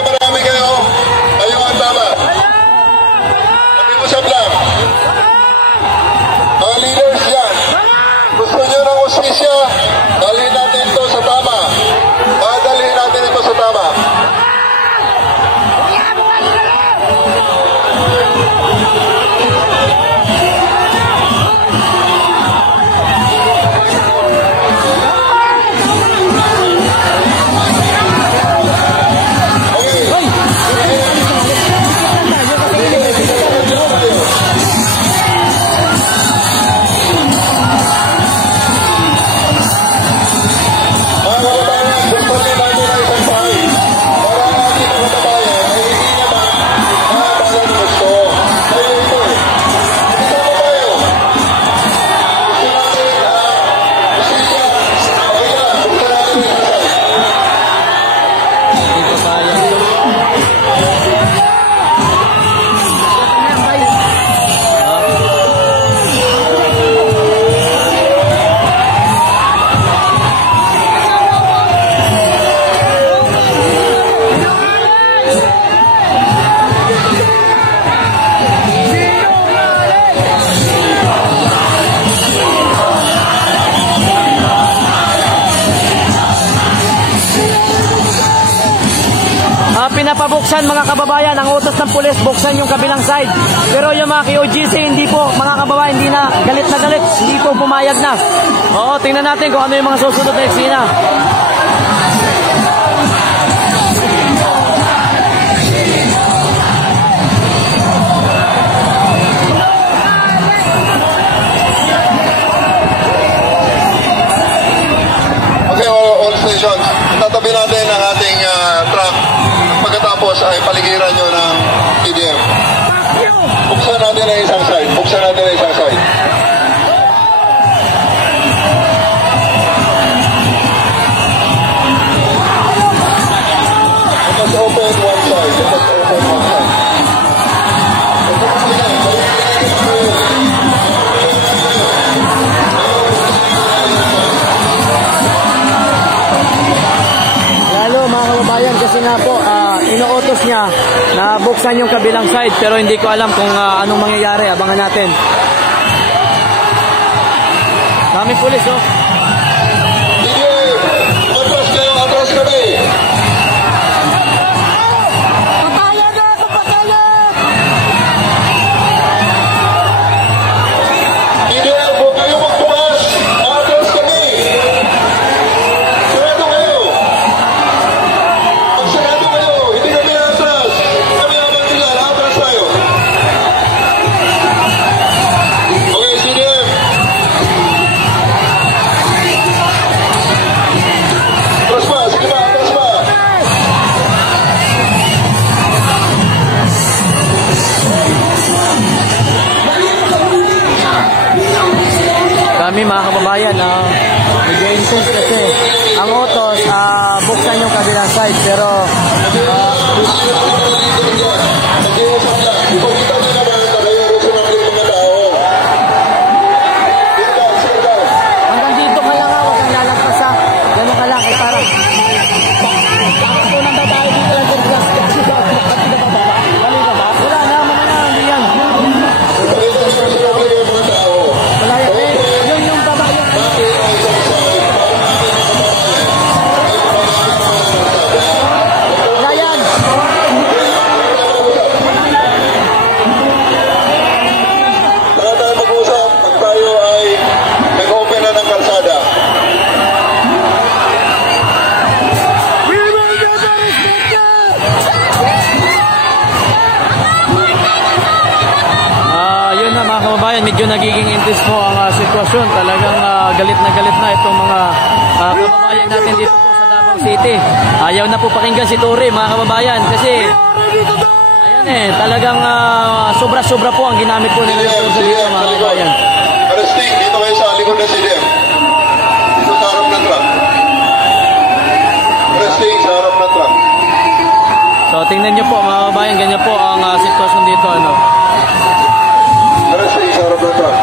marami kayo, kayo ang tama. Pag-iusap lang. Mga leaders yan, gusto nyo ng hustisya, dalhin natin ito sa tama. Dalhin natin ito sa tama. Pinapabuksan mga kababayan, ang utos ng pulis, buksan yung kabilang side. Pero yung mga KOGC, hindi po, mga kababayan, hindi na galit, hindi po pumayag na. Oo, tingnan natin kung ano yung mga susunod na eksena. Okay, all stations, tatabi natin ang ating truck. Pagkatapos ay paligiran nyo ng PDM. Buksan natin ang isang side. Buksan natin ang isang side. Let us open one side. Let us open one side. Lalo mga kababayan, kasi nga po, inuutos niya na buksan yung kabilang side, pero hindi ko alam kung anong mangyayari. Abangan natin. Daming pulis, oh. Sige, atras kayo, atras kami. Patayan na ako, patayan! Sige, huwag kayo magbukas. Atras kami. Sarado kayo. Magsarado kayo. Hindi kami atras. Kami ang mantilan. Atras tayo. Okay, sige. Atras pa. Sige ba? Atras pa. Kami mga kababayan, nag-insist kasi ang utos, buksan yung kabilang side, pero Nag-iusap lang. Ipagkita nyo naman na kayo rin sumapit mga tao. Sit down, sit down. hanggang dito ka lang, huwag kang lalagpas, gano'n ka lang, parang unang babae dito lang, wala naman na, hindi yan. Ipagkita nyo na sumapit yung mga tao. Wala yan, yung babae, Bakit ang isang side? wala yan. Saka tayo mag-usap pag tayo ay nag-open na ng kalsada. Yun na mga kababayan, medyo nagiging intense po ang sitwasyon. Talagang galit na itong mga kababayan natin dito po sa Davao City. Ayaw na po pakinggan si Tory mga kababayan kasi ayan talagang sobra-sobra po ang ginamit po nila sa dito mga kababayan. Arresting, dito kayo sa likod ng CDM. Dito sa harap ng truck. Arresting sa harap ng truck. So tingnan nyo po mga kababayan, ganyan po ang sitwasyon dito. Arresting sa harap ng truck.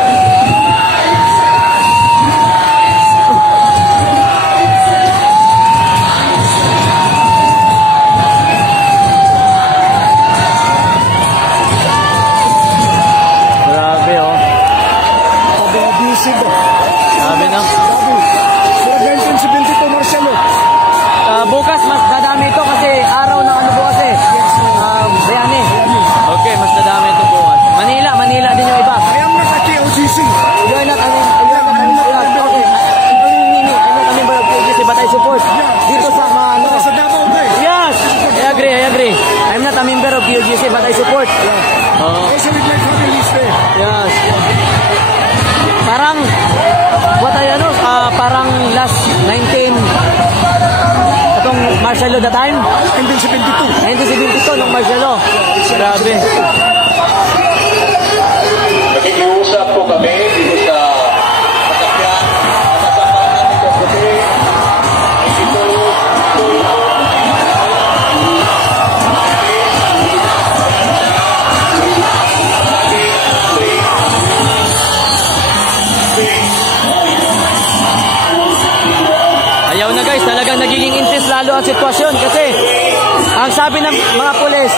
WGC, but I support. Yes. Parang, parang last 19, itong martial law the time? 1972 nung martial law. Grabe. Nakikiusap po kami dito sa masakyan. Masasapan natin ko puti. Ayaw na guys, talagang nagiging intense lalo ang sitwasyon kasi ang sabi ng mga pulis,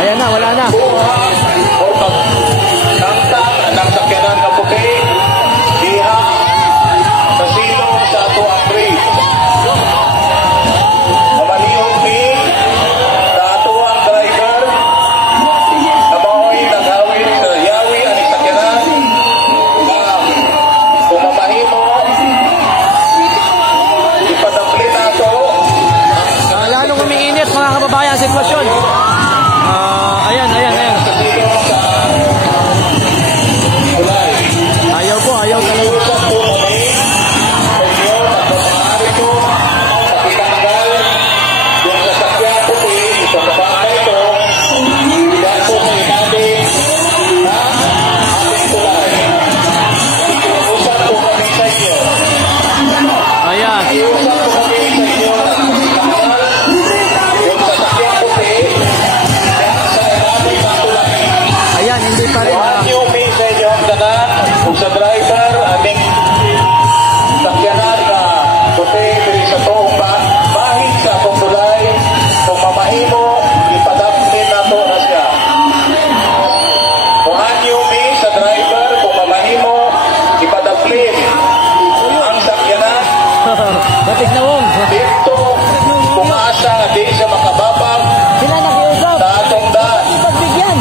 ayan na, wala na. Tangtang ng sakyanan na puti, diha, sa silong sa ato ang bridge. Mamanihong pin, sa ato ang driver, na mao'y naghawin sa yawi ang sakyanan, kung mamahimo, ipadapli na ito. Lalong umiinit mga kababayan ang sitwasyon. Ayan. Ayaw talaga. Ayan, hindi pa rin. Sa driver, aming sakyanan na puti diri sa toong bahid sa atong tulay. Kung mamahimo, ipadapin nato na siya. Kung anyo mi sa driver, kung mamahimo, ipadapin ang sakyanan. Batik na wong. Dito, kung asa, di siya makababag Sila nakiusap. sa atong daan. Pagbigyan.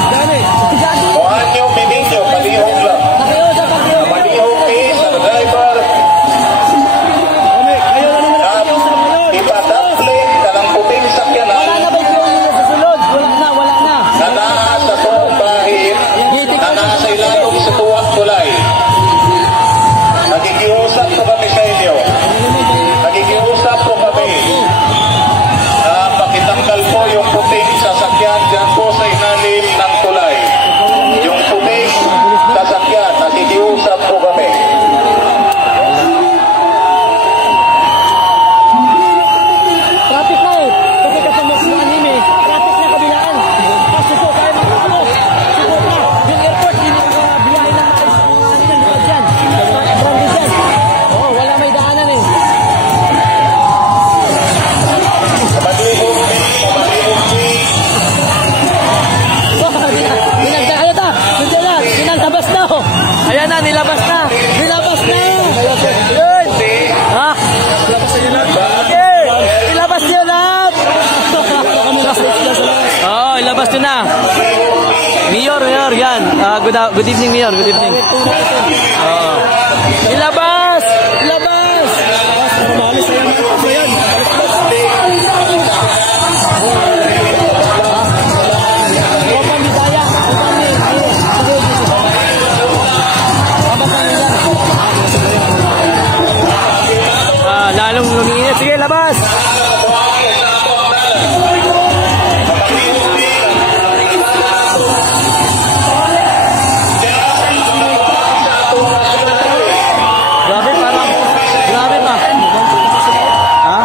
Kung anyo mi ninyo, palihog lang. Nakiusap. Malihog mi sa driver. Ipadaplin ka ng puting sakyanan Wala na ba yung sa sulod? Wala na. na naa sa tuwang bahid na nasa ilalong sa tuwang tulay. Nakikiusap po kami sa inyo. Nakikiusap po kami na pakitanggal po yung puting sasakyan dyan po sa ilalim ng tulay. Yung puting sasakyan, nakikiusap po kami. Traffic na eh. Kasi kasama sa anime. Traffic na kabilaan. Suko kayo mga ano. Suko na. Yung airport, hindi nakabiyahin na maayos ang mga anime. Likod dyan. Branded dyan. Oo, wala may daanan eh. Malihog mi. Ayan na. Nilabas na. Ayan na, nilabas na. Nilabas na. Yun. Ha? Okay. Ilabas niyo lahat. Oo, ilabas niyo na. Mayor, yan. Good evening, Mayor. Good evening. Ilabas! Ilabas! Lalong lumiinit. Sige, labas! Grabe pa. Ha?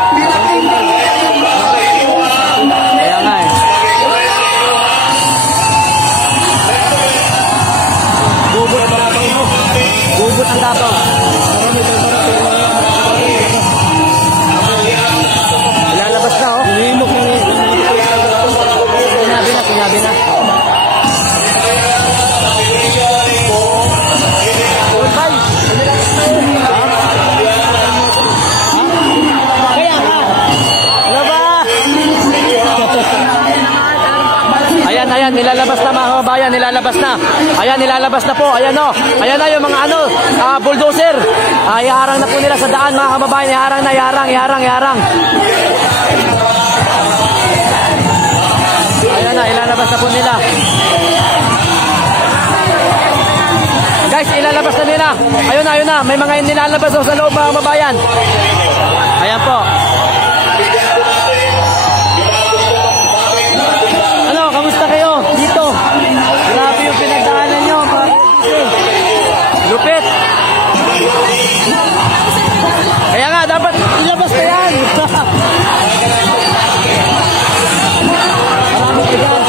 Kaya nga eh. Gubot ang dato. Lalabas na oh. Pinabi na. Kaya nga. Ayan, nilalabas na mga kababayan, nilalabas na. Ayan, nilalabas na po. Ayan o. Ayan na yung mga bulldozer. Iharang na po nila sa daan mga kababayan. Iharang. Ayan na, may mga nilalabas sa loob mga kababayan. Ayan po. Ano, kamusta kayo dito? Grabe yung pinagdaanan nyo mga KOJC. Lupit. Kaya nga, dapat ilabas na yan. Marami ko dyan.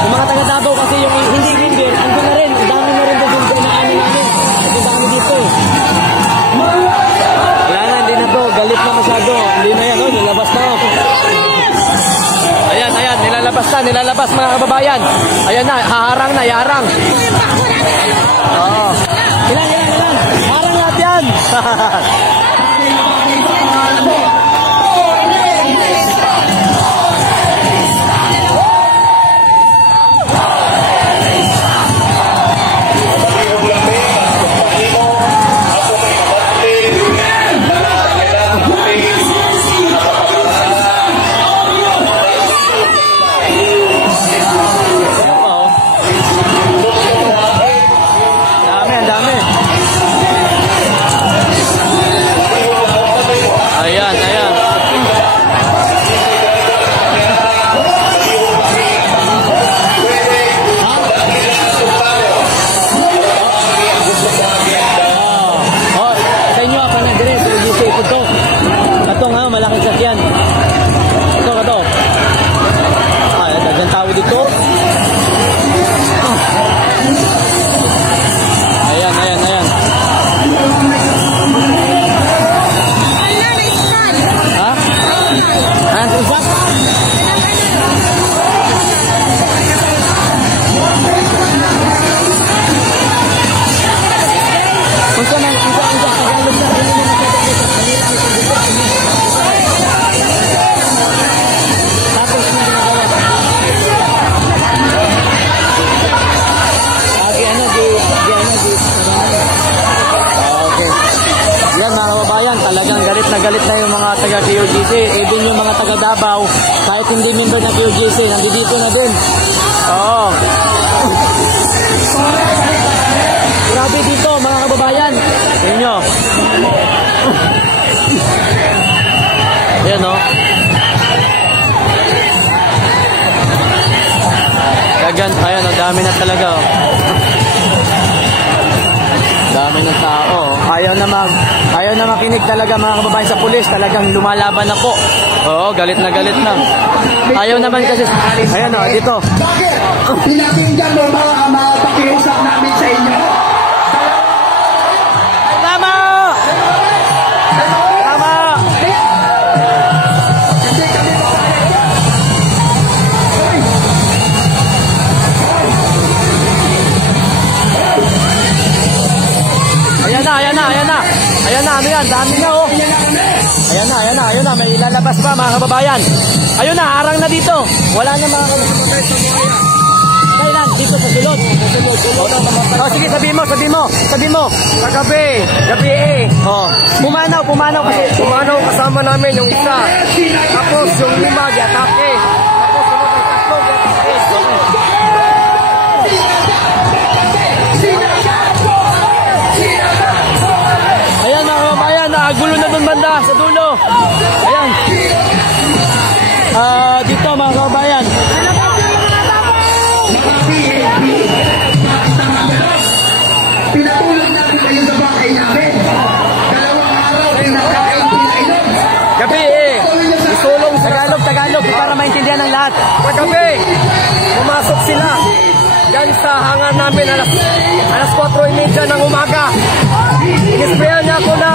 Yung mga taga-Davao kasi yung hindi member, andun na rin. Ang dami na rin doon yung pinaano namin. Ang dami dito. Wala na, hindi na to. Galit na masyado. Hindi na yan, oh, nilabas na. Ayan, ayan, nilalabas mga kababayan. Ayan na, haharang na, yaharang. Oo. Ilan. Harang lahat yan. Malaking sakyan. Ito. Dagang tao dito. Ayan. Ha? Usap? Talagang galit na yung mga taga-KOJC, even yung mga taga-Davao, kahit hindi member na KOJC, nandito na din. Oo. Grabe dito mga kababayan. Tingnan nyo. Ayan o. Ayan o, dami na talaga o. Dami ng tao. Ayaw na makinig talaga mga kababayan sa pulis. Talagang lumalaban na po. Oo, galit na. Ayaw naman kasi. Ayan o, dito. Bakit? Pinakinggan mo mga pakiusap namin sa inyo. Tama! Ayan na, ano yan? Dami na oh. Ayan na. May ilalabas pa mga kababayan. Ayun na, harang na dito. Wala na mga kababayan. Kailan? Dito sa sulod. Oh, sige, sabi mo. Gabi oh. Pumanaw kasi. Pumanaw kasama namin yung isa. Tapos yung lima, atake. Tapos sunod ang tatlo, ayan mga kababayan, gulo na dun banda sa dulo. Ayan. Dito mga kababayan. Pinatulog natin kayo sa bahay namin. 2 araw, pinakain, pinainom. Gabi isulong Tagalog para maintindihan ng lahat. Kagabi, pumasok sila dyan sa hangar namin alas 4:30 ng umaga. Inisprayan niya ako na